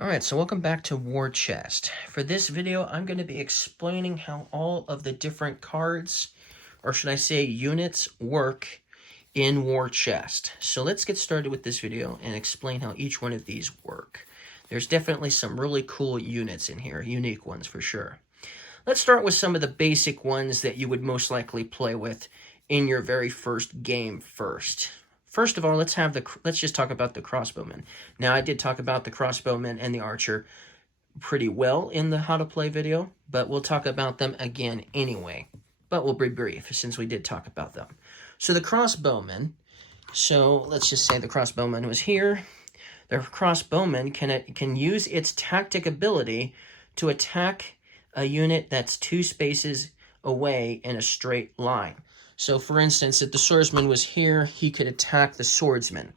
Alright, so welcome back to War Chest. For this video, I'm going to be explaining how all of the different cards, or should I say units, work in War Chest. So let's get started with this video and explain how each one of these work. There's definitely some really cool units in here, unique ones for sure. Let's start with some of the basic ones that you would most likely play with in your very first game first. First of all, let's just talk about the crossbowman. Now, I did talk about the crossbowman and the archer pretty well in the how to play video, but we'll talk about them again anyway. But we'll be brief since we did talk about them. So the crossbowman, so let's just say the crossbowman was here. The crossbowman can use its tactic ability to attack a unit that's 2 spaces away in a straight line. So, for instance, if the swordsman was here, he could attack the swordsman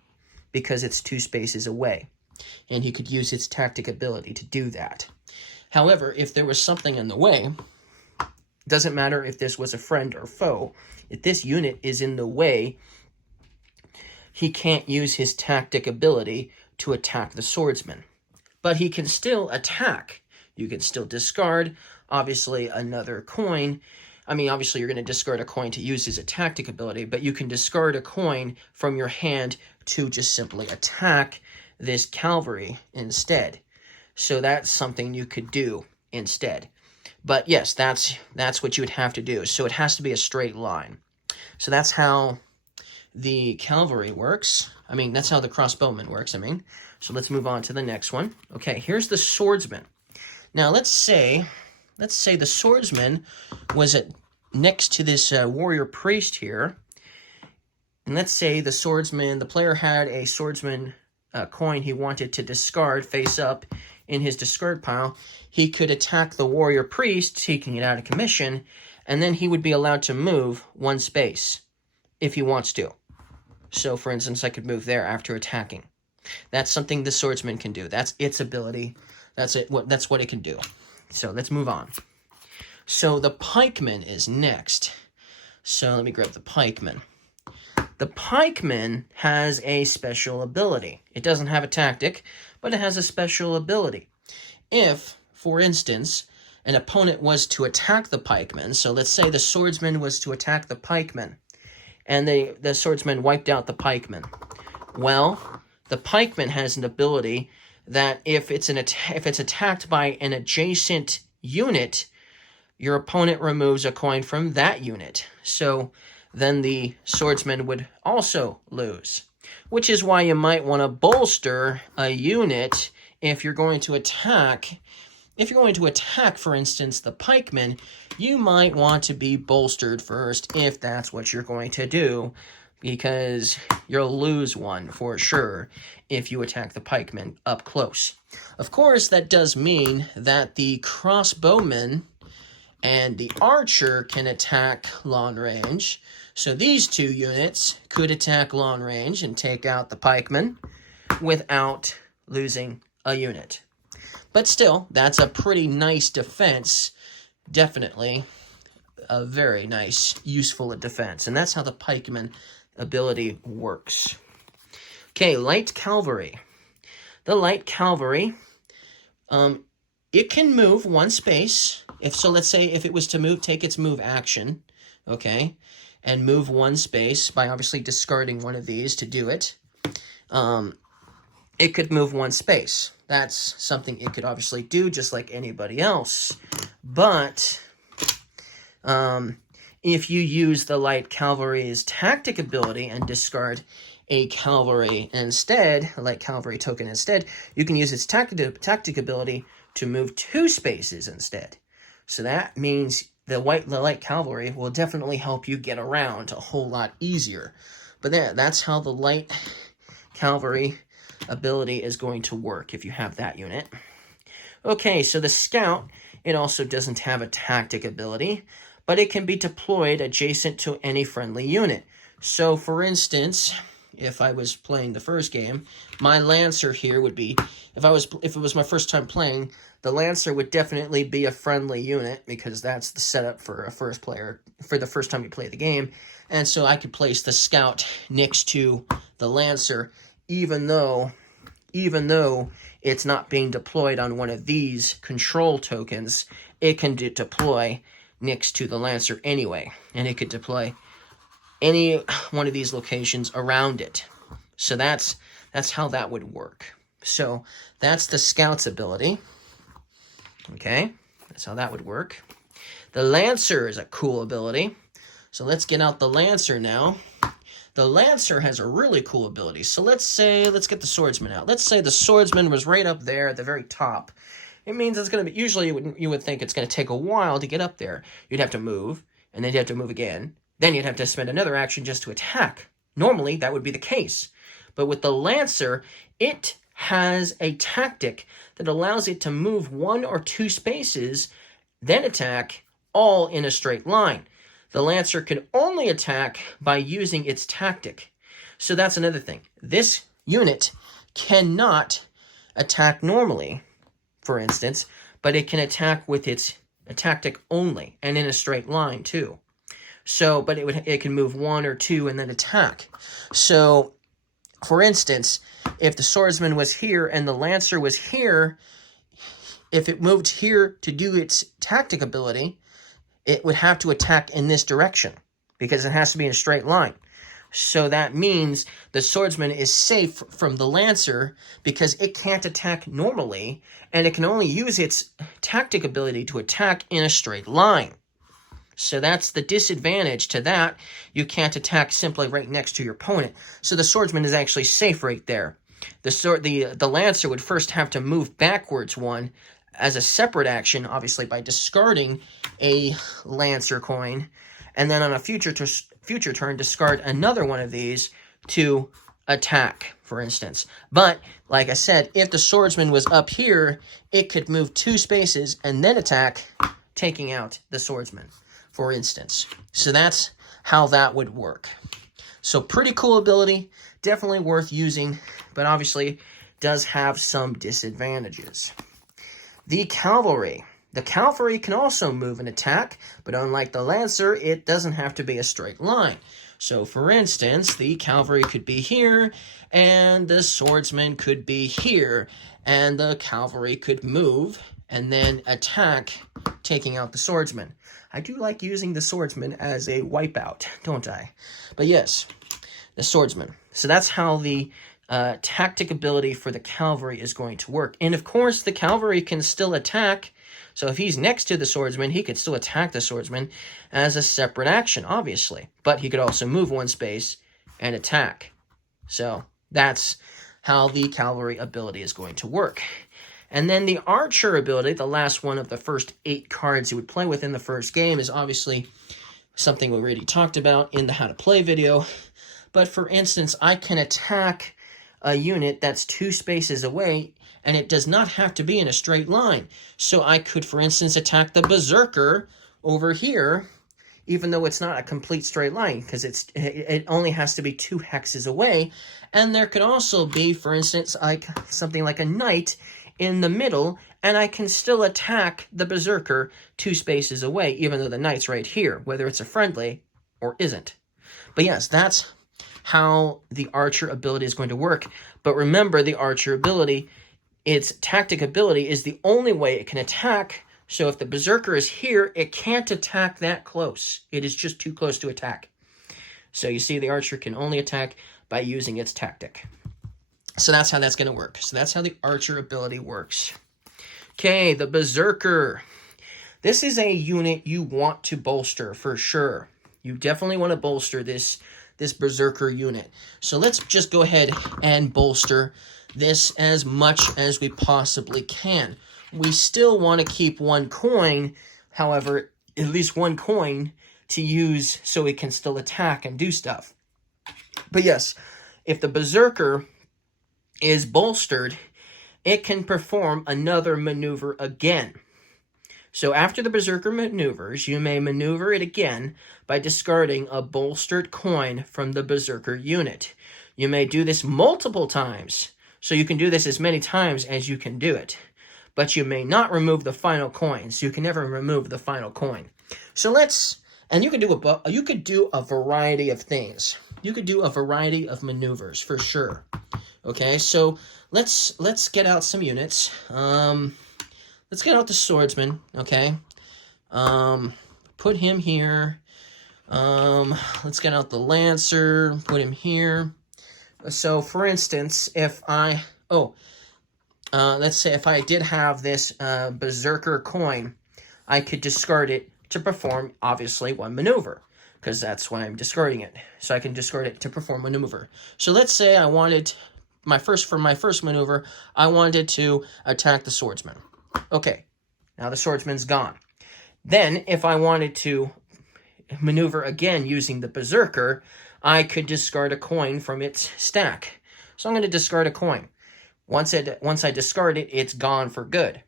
because it's 2 spaces away, and he could use its tactic ability to do that. However, if there was something in the way, doesn't matter if this was a friend or foe, if this unit is in the way, he can't use his tactic ability to attack the swordsman. But he can still attack. You can still discard, obviously, another coin. I mean, obviously, you're going to discard a coin to use his tactic ability, but you can discard a coin from your hand to just simply attack this cavalry instead. So that's something you could do instead. But yes, that's what you would have to do. So it has to be a straight line. So that's how the cavalry works. I mean, that's how the crossbowman works, So let's move on to the next one. Okay, here's the swordsman. Now, let's say the swordsman was next to this warrior priest here. And let's say the player had a swordsman coin he wanted to discard face up in his discard pile. He could attack the warrior priest, taking it out of commission, and then he would be allowed to move 1 space if he wants to. So, for instance, I could move there after attacking. That's something the swordsman can do. That's its ability. That's what it can do. So let's move on. So the pikeman is next. So let me grab the pikeman. The pikeman has a special ability. It doesn't have a tactic, but it has a special ability. If, for instance, an opponent was to attack the pikeman, so let's say the swordsman was to attack the pikeman, and the swordsman wiped out the pikeman. Well, the pikeman has an ability that if it's attacked by an adjacent unit, your opponent removes a coin from that unit. So then the swordsman would also lose, which is why you might want to bolster a unit if you're going to attack. If you're going to attack, for instance, the pikeman, you might want to be bolstered first if that's what you're going to do, because you'll lose one for sure if you attack the pikeman up close. Of course, that does mean that the crossbowman and the archer can attack long range. So these 2 units could attack long range and take out the pikeman without losing a unit. But still, that's a pretty nice defense. Definitely a very nice, useful defense. And that's how the pikeman ability works. Okay, light cavalry. The light cavalry, it can move 1 space. Let's say if it was to move, take its move action, okay, and move 1 space by obviously discarding one of these to do it. It could move 1 space. That's something it could obviously do just like anybody else. But if you use the light cavalry's tactic ability and discard a cavalry instead, a light cavalry token instead, you can use its tactic ability to move 2 spaces instead. So that means the light cavalry will definitely help you get around a whole lot easier. But that's how the light cavalry ability is going to work if you have that unit. Okay, so the scout, it also doesn't have a tactic ability, but it can be deployed adjacent to any friendly unit. So, for instance, if I was playing the first game, my lancer here would be, if it was my first time playing, the lancer would definitely be a friendly unit because that's the setup for a first player for the first time you play the game. And so I could place the scout next to the lancer, even though even though it's not being deployed on one of these control tokens, it can deploy next to the Lancer anyway, and it could deploy any one of these locations around it. So that's how that would work. So that's the Scout's ability. Okay, that's how that would work. The Lancer is a cool ability. So let's get out the Lancer now. The Lancer has a really cool ability. So let's get the Swordsman out. Let's say the Swordsman was right up there at the very top. It means it's going to be, usually you would think it's going to take a while to get up there. You'd have to move, and then you'd have to move again. Then you'd have to spend another action just to attack. Normally, that would be the case. But with the Lancer, it has a tactic that allows it to move 1 or 2 spaces, then attack, all in a straight line. The Lancer can only attack by using its tactic. So that's another thing. This unit cannot attack normally, for instance, but it can attack with its tactic only, and in a straight line too. So, but it can move 1 or 2 and then attack. So, for instance, if the Swordsman was here and the Lancer was here, if it moved here to do its tactic ability, it would have to attack in this direction because it has to be in a straight line. So that means the Swordsman is safe from the Lancer because it can't attack normally, and it can only use its tactic ability to attack in a straight line. So that's the disadvantage to that. You can't attack simply right next to your opponent. So the Swordsman is actually safe right there. The Lancer would first have to move backwards 1 as a separate action, obviously by discarding a Lancer coin, and then on a future turn discard another one of these to attack, for instance. But, like I said, if the Swordsman was up here, it could move 2 spaces and then attack, taking out the Swordsman, for instance. So that's how that would work. So pretty cool ability, definitely worth using, but obviously does have some disadvantages. The Cavalry. The Cavalry can also move and attack, but unlike the Lancer, it doesn't have to be a straight line. So, for instance, the Cavalry could be here, and the Swordsman could be here, and the Cavalry could move and then attack, taking out the Swordsman. I do like using the Swordsman as a wipeout, don't I? But yes, the Swordsman. So that's how the tactic ability for the Cavalry is going to work. And of course, the Cavalry can still attack. So if he's next to the Swordsman, he could still attack the Swordsman as a separate action, obviously. But he could also move 1 space and attack. So that's how the Cavalry ability is going to work. And then the Archer ability, the last one of the first 8 cards you would play with in the first game, is obviously something we already talked about in the How to Play video. But for instance, I can attack a unit that's 2 spaces away, and it does not have to be in a straight line. So I could, for instance, attack the Berserker over here, even though it's not a complete straight line, because it only has to be 2 hexes away. And there could also be, for instance, something like a Knight in the middle, and I can still attack the Berserker 2 spaces away, even though the Knight's right here, whether it's a friendly or isn't. But yes, that's how the Archer ability is going to work. But remember, the Archer ability, its tactic ability, is the only way it can attack. So if the Berserker is here, it can't attack that close. It is just too close to attack. So you see, the Archer can only attack by using its tactic. So that's how that's going to work. So that's how the Archer ability works. Okay, the Berserker. This is a unit you want to bolster for sure. You definitely want to bolster this Berserker unit. So let's just go ahead and bolster this as much as we possibly can. We still want to keep 1 coin, however, at least 1 coin to use so it can still attack and do stuff. But yes, if the Berserker is bolstered, it can perform another maneuver again. So after the Berserker maneuvers, you may maneuver it again by discarding a bolstered coin from the Berserker unit. You may do this multiple times, so you can do this as many times as you can do it. But you may not remove the final coin, so you can never remove the final coin. So and you could do a variety of things. You could do a variety of maneuvers, for sure. Okay, so let's get out some units. Let's get out the swordsman, okay? Put him here. Let's get out the lancer, put him here. So, for instance, if I, let's say if I did have this Berserker coin, I could discard it to perform, obviously, one maneuver, because that's why I'm discarding it. So I can discard it to perform a maneuver. So let's say I wanted, for my first maneuver, I wanted to attack the swordsman. Okay, now the swordsman's gone. Then, if I wanted to maneuver again using the Berserker, I could discard a coin from its stack. So I'm going to discard a coin. Once I discard it, it's gone for good.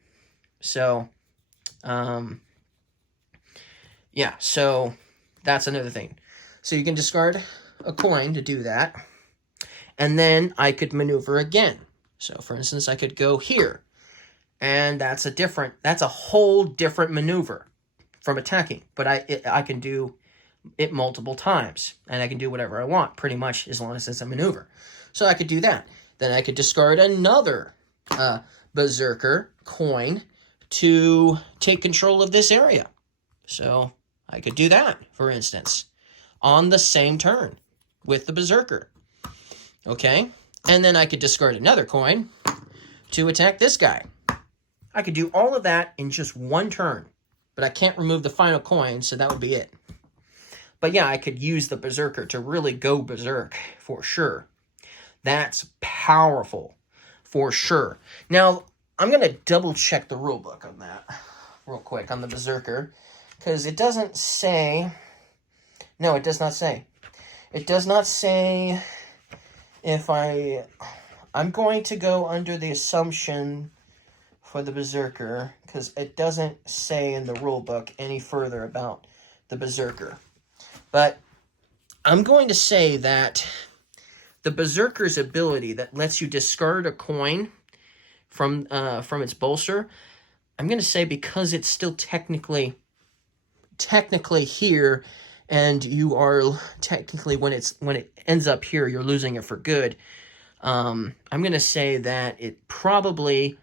So, yeah, so that's another thing. So you can discard a coin to do that. And then I could maneuver again. So, for instance, I could go here. And that's a whole different maneuver from attacking. But I can do it multiple times. And I can do whatever I want, pretty much, as long as it's a maneuver. So I could do that. Then I could discard another Berserker coin to take control of this area. So I could do that, for instance, on the same turn with the Berserker. Okay? And then I could discard another coin to attack this guy. I could do all of that in just one turn, but I can't remove the final coin, so that would be it. But yeah, I could use the Berserker to really go berserk, for sure. That's powerful, for sure. Now, I'm going to double-check the rulebook on that real quick, on the Berserker, because it doesn't say... No, it does not say. It does not say if I'm going to go under the assumption for the Berserker, because it doesn't say in the rulebook any further about the Berserker. But I'm going to say that the Berserker's ability that lets you discard a coin from its bolster, I'm going to say because it's still technically here, and you are technically, when it ends up here, you're losing it for good. I'm going to say that it probably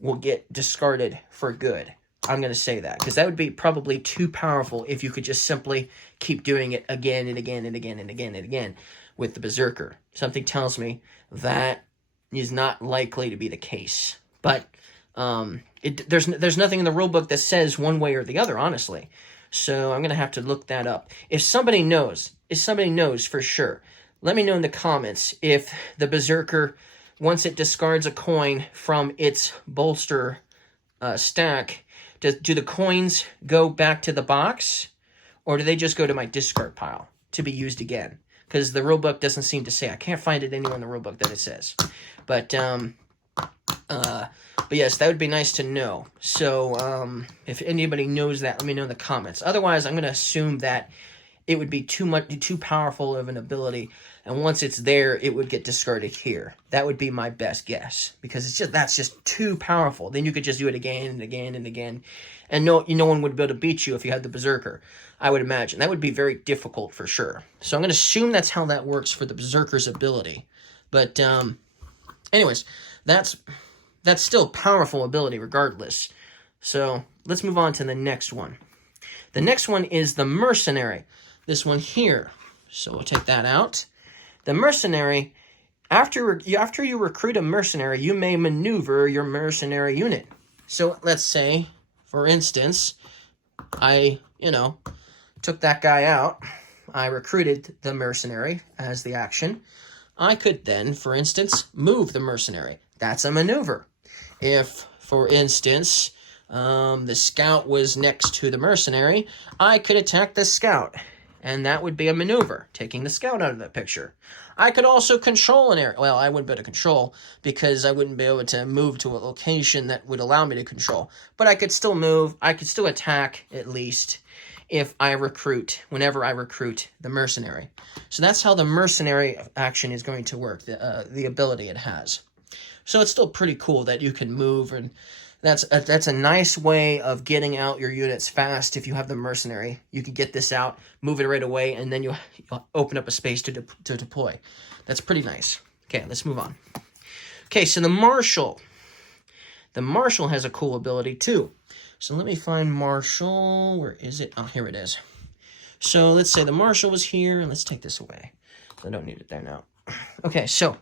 will get discarded for good. I'm going to say that, because that would be probably too powerful if you could just simply keep doing it again and again and again and again and again with the Berserker. Something tells me that is not likely to be the case. But there's nothing in the rulebook that says one way or the other, honestly. So I'm going to have to look that up. If somebody knows for sure, let me know in the comments if the Berserker, once it discards a coin from its bolster stack, do the coins go back to the box, or do they just go to my discard pile to be used again? Because the rulebook doesn't seem to say. I can't find it anywhere in the rulebook that it says. But yes, that would be nice to know. So if anybody knows that, let me know in the comments. Otherwise, I'm going to assume that it would be too powerful of an ability, and once it's there, it would get discarded here. That would be my best guess, because that's just too powerful. Then you could just do it again and again and again, and no one would be able to beat you if you had the Berserker, I would imagine. That would be very difficult for sure. So I'm going to assume that's how that works for the Berserker's ability. But anyways, that's still a powerful ability regardless. So let's move on to the next one. The next one is the Mercenary. This one here. So we'll take that out. The Mercenary, after you recruit a Mercenary, you may maneuver your Mercenary unit. So let's say, for instance, I, took that guy out. I recruited the Mercenary as the action. I could then, for instance, move the Mercenary. That's a maneuver. If, for instance, the scout was next to the Mercenary, I could attack the scout. And that would be a maneuver, taking the scout out of the picture. I could also control an area. Well, I wouldn't be able to control, because I wouldn't be able to move to a location that would allow me to control. But I could still move. I could still attack, at least, whenever I recruit the Mercenary. So that's how the Mercenary action is going to work, the ability it has. So it's still pretty cool that you can move, and that's a nice way of getting out your units fast. If you have the Mercenary, you can get this out, move it right away, and then you'll open up a space to deploy. That's pretty nice. Okay, let's move on. Okay, so the Marshal. The Marshal has a cool ability too. So let me find Marshal. Where is it? Oh, here it is. So let's say the Marshal was here, and let's take this away. I don't need it there now. Okay, so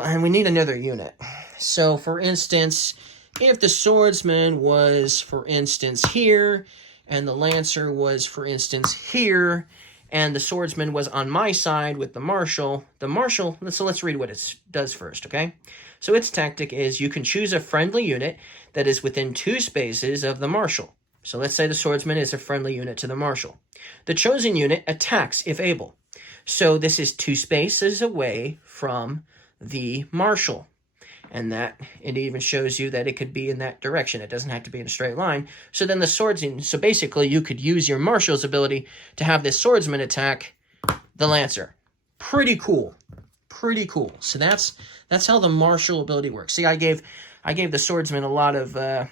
and we need another unit. So for instance, if the Swordsman was, for instance, here, and the Lancer was, for instance, here, and the Swordsman was on my side with the Marshal, so let's read what it does first, okay? So its tactic is you can choose a friendly unit that is within 2 spaces of the Marshal. So let's say the Swordsman is a friendly unit to the Marshal. The chosen unit attacks if able. So this is 2 spaces away from the Marshal. And that, it even shows you that it could be in that direction. It doesn't have to be in a straight line. So then the Swordsman, so basically you could use your Marshal's ability to have this Swordsman attack the Lancer. Pretty cool. Pretty cool. So that's how the Marshal ability works. See, I gave the Swordsman a lot of a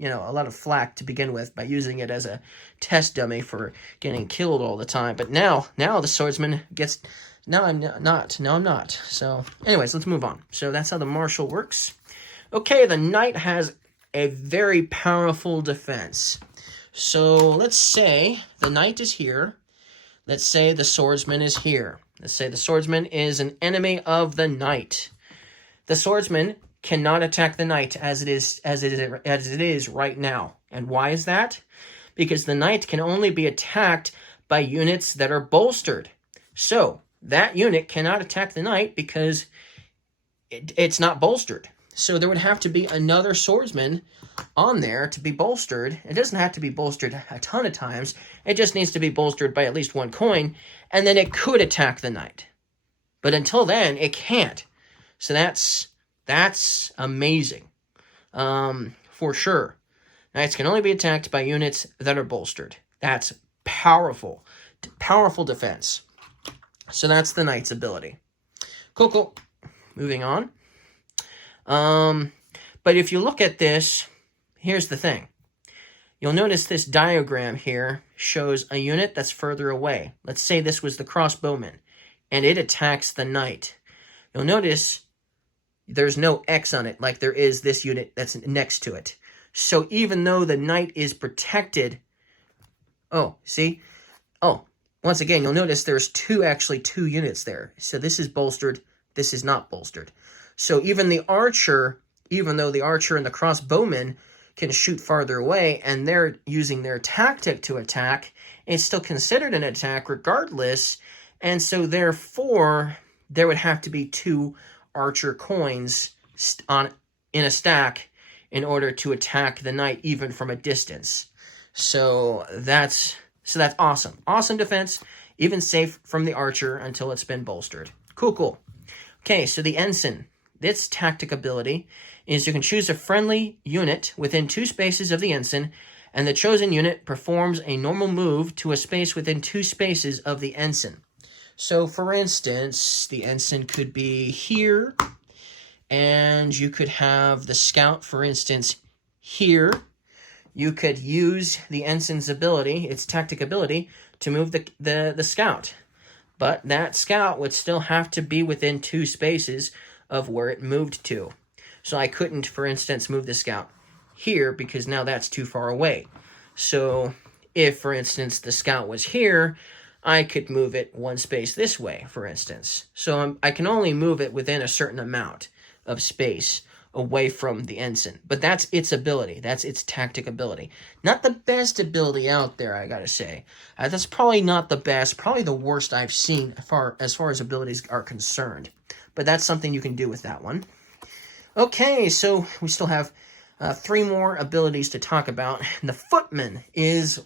lot of flack to begin with by using it as a test dummy for getting killed all the time. But now the Swordsman gets. Now I'm not. Now I'm not. So, anyways, let's move on. So that's how the Marshal works. Okay, the Knight has a very powerful defense. So let's say the Knight is here. Let's say the Swordsman is here. Let's say the Swordsman is an enemy of the Knight. The Swordsman cannot attack the Knight as it is right now. And why is that? Because the Knight can only be attacked by units that are bolstered. So that unit cannot attack the Knight because it's not bolstered. So there would have to be another Swordsman on there to be bolstered. It doesn't have to be bolstered a ton of times. It just needs to be bolstered by at least 1 coin, and then it could attack the Knight. But until then, it can't. So that's amazing, for sure. Knights can only be attacked by units that are bolstered. That's powerful defense. So that's the Knight's ability. Cool. Moving on. But if you look at this, here's the thing. You'll notice this diagram here shows a unit that's further away. Let's say this was the crossbowman, and it attacks the Knight. You'll notice there's no X on it like there is this unit that's next to it. So even though the Knight is protected... Oh, see? Oh, once again, you'll notice there's actually two units there. So this is bolstered, this is not bolstered. So even the archer, even though the archer and the crossbowman can shoot farther away, and they're using their tactic to attack, it's still considered an attack regardless, and so therefore, there would have to be 2 archer coins in a stack in order to attack the Knight even from a distance. So that's awesome. Awesome defense, even safe from the archer until it's been bolstered. Cool. Okay, so the Ensign. Its tactic ability is you can choose a friendly unit within 2 spaces of the Ensign, and the chosen unit performs a normal move to a space within 2 spaces of the Ensign. So, for instance, the Ensign could be here, and you could have the Scout, for instance, here. You could use the Ensign's ability, its tactic ability, to move the Scout. But that Scout would still have to be within 2 spaces of where it moved to. So I couldn't, for instance, move the Scout here because now that's too far away. So if, for instance, the Scout was here, I could move it 1 space this way, for instance. So I can only move it within a certain amount of space away from the Ensign. But that's its ability. That's its tactic ability. Not the best ability out there, I gotta say. That's probably not the best, probably the worst I've seen as far as abilities are concerned. But that's something you can do with that one. Okay, so we still have 3 more abilities to talk about. The Footman is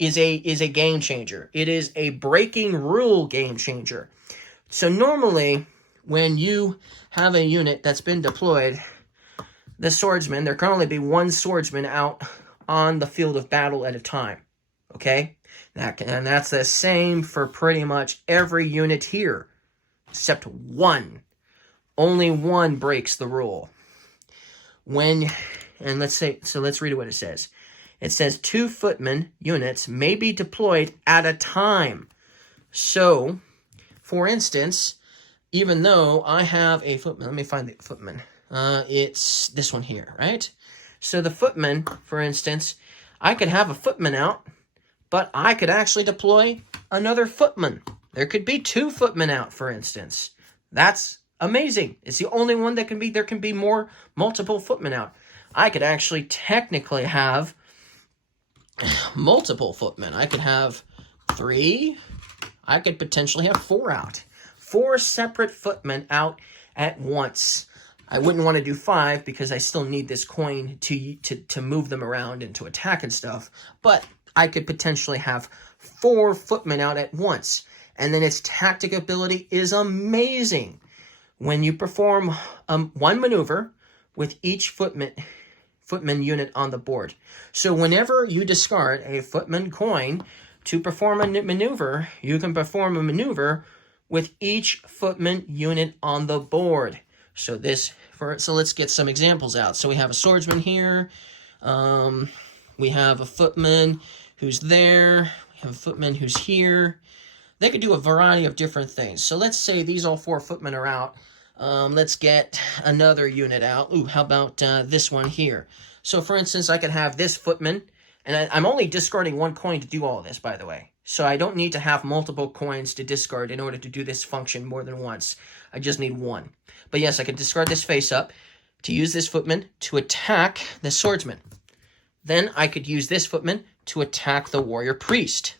a game changer. It is a breaking rule game changer. So normally, when you have a unit that's been deployed, the swordsman, there can only be 1 swordsman out on the field of battle at a time. Okay? And that's the same for pretty much every unit here, except 1. Only 1 breaks the rule. Let's read what it says. It says 2 footman units may be deployed at a time. So, for instance, even though I have a footman. Let me find the footman. It's this one here, right? So the footman, for instance, I could have a footman out, but I could actually deploy another footman. There could be 2 footmen out, for instance. That's amazing. It's the only one that can be, there can be multiple footmen out. I could actually technically have multiple footmen. I could have 3. I could potentially have 4 out. 4 separate footmen out at once. I wouldn't want to do 5 because I still need this coin to move them around and to attack and stuff. But I could potentially have 4 footmen out at once. And then its tactic ability is amazing. When you perform one maneuver with each footman unit on the board. So whenever you discard a footman coin to perform a maneuver, you can perform a maneuver with each footman unit on the board. So let's get some examples out. So we have a swordsman here. We have a footman who's there. We have a footman who's here. They could do a variety of different things. So let's say these all 4 footmen are out. Let's get another unit out. Ooh, how about this one here? So for instance, I could have this footman, and I'm only discarding 1 coin to do all this, by the way. So I don't need to have multiple coins to discard in order to do this function more than once. I just need 1. But yes, I could discard this face up to use this footman to attack the swordsman. Then I could use this footman to attack the warrior priest.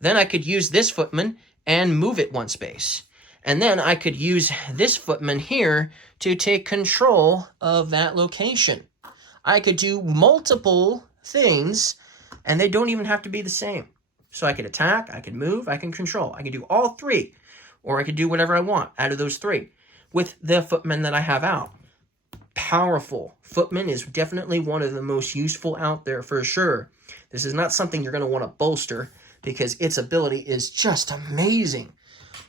Then I could use this footman and move it 1 space. And then I could use this footman here to take control of that location. I could do multiple things, and they don't even have to be the same. So I could attack, I could move, I can control. I could do all 3, or I could do whatever I want out of those 3 with the footman that I have out. Powerful. Footman is definitely one of the most useful out there for sure. This is not something you're going to want to bolster because its ability is just amazing.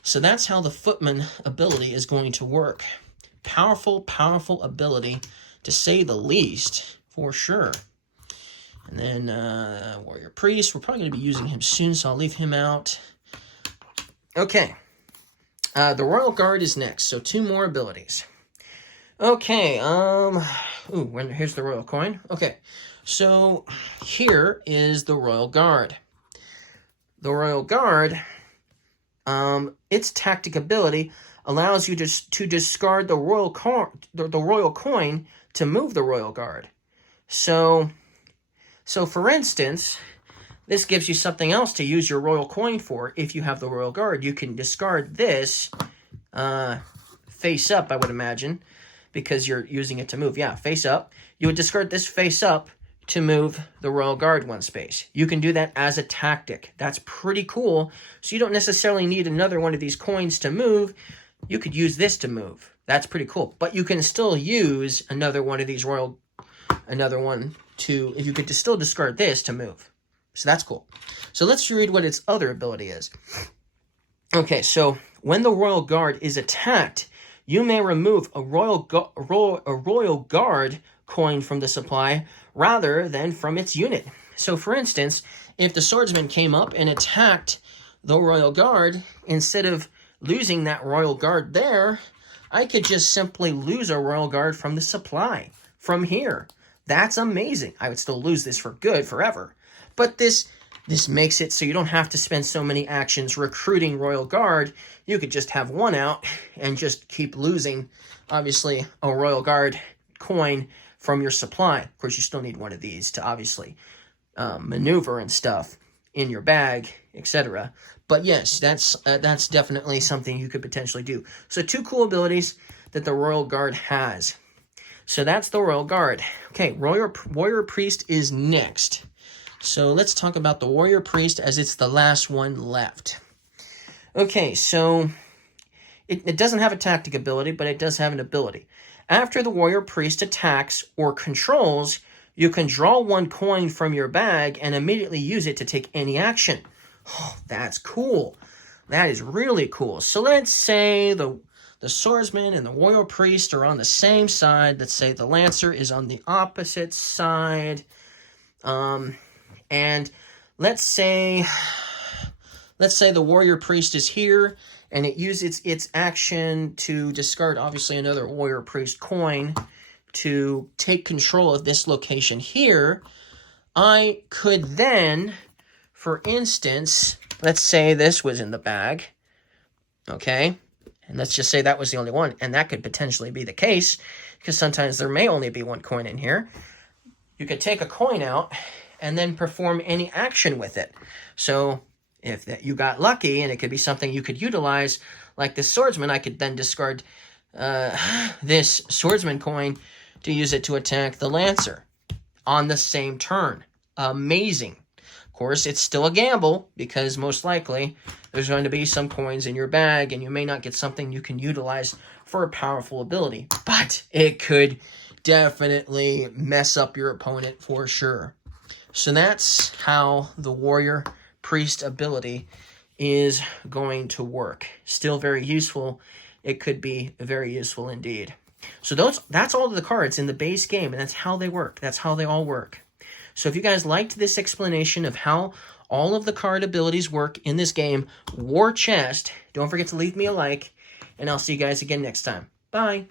So that's how the footman ability is going to work. Powerful, powerful ability, to say the least, for sure. And then warrior priest, we're probably going to be using him soon, so I'll leave him out. Okay. The royal guard is next, so 2 more abilities. Okay, here's the royal coin. Okay, so here is the royal guard. The royal guard, its tactic ability allows you to discard the royal coin to move the royal guard. So for instance, this gives you something else to use your royal coin for. If you have the royal guard, you can discard this face up, I would imagine, because you're using it to move. Yeah, face up. You would discard this face up to move the royal guard 1 space. You can do that as a tactic. That's pretty cool. So you don't necessarily need another one of these coins to move. You could use this to move. That's pretty cool. But you can still use another one of these if you could still discard this to move. So that's cool. So let's read what its other ability is. Okay, so when the royal guard is attacked, you may remove a royal guard coin from the supply rather than from its unit. So for instance, if the swordsman came up and attacked the royal guard, instead of losing that royal guard there, I could just simply lose a royal guard from the supply, from here. That's amazing. I would still lose this for good forever. But this makes it so you don't have to spend so many actions recruiting royal guard. You could just have 1 out and just keep losing, obviously, a royal guard coin from your supply. Of course, you still need 1 of these to obviously maneuver and stuff in your bag, etc. But yes, that's definitely something you could potentially do. So 2 cool abilities that the royal guard has. So that's the royal guard. Okay, warrior priest is next. So let's talk about the warrior priest as it's the last one left. Okay, so it doesn't have a tactic ability, but it does have an ability. After the warrior priest attacks or controls, you can draw 1 coin from your bag and immediately use it to take any action. Oh, that's cool. That is really cool. So let's say the swordsman and the warrior priest are on the same side. Let's say the lancer is on the opposite side. And let's say the warrior priest is here and it uses its action to discard, obviously, another warrior priest coin to take control of this location here, I could then, for instance, let's say this was in the bag, okay? And let's just say that was the only one, and that could potentially be the case, because sometimes there may only be one coin in here. You could take a coin out and then perform any action with it. So if you got lucky, and it could be something you could utilize, like this swordsman, I could then discard this swordsman coin to use it to attack the lancer on the same turn. Amazing. Of course, it's still a gamble, because most likely there's going to be some coins in your bag, and you may not get something you can utilize for a powerful ability. But it could definitely mess up your opponent for sure. So that's how the warrior priest ability is going to work. Still very useful. It could be very useful indeed. So that's all of the cards in the base game, and that's how they work. That's how they all work. So if you guys liked this explanation of how all of the card abilities work in this game, War Chest, don't forget to leave me a like, and I'll see you guys again next time. Bye!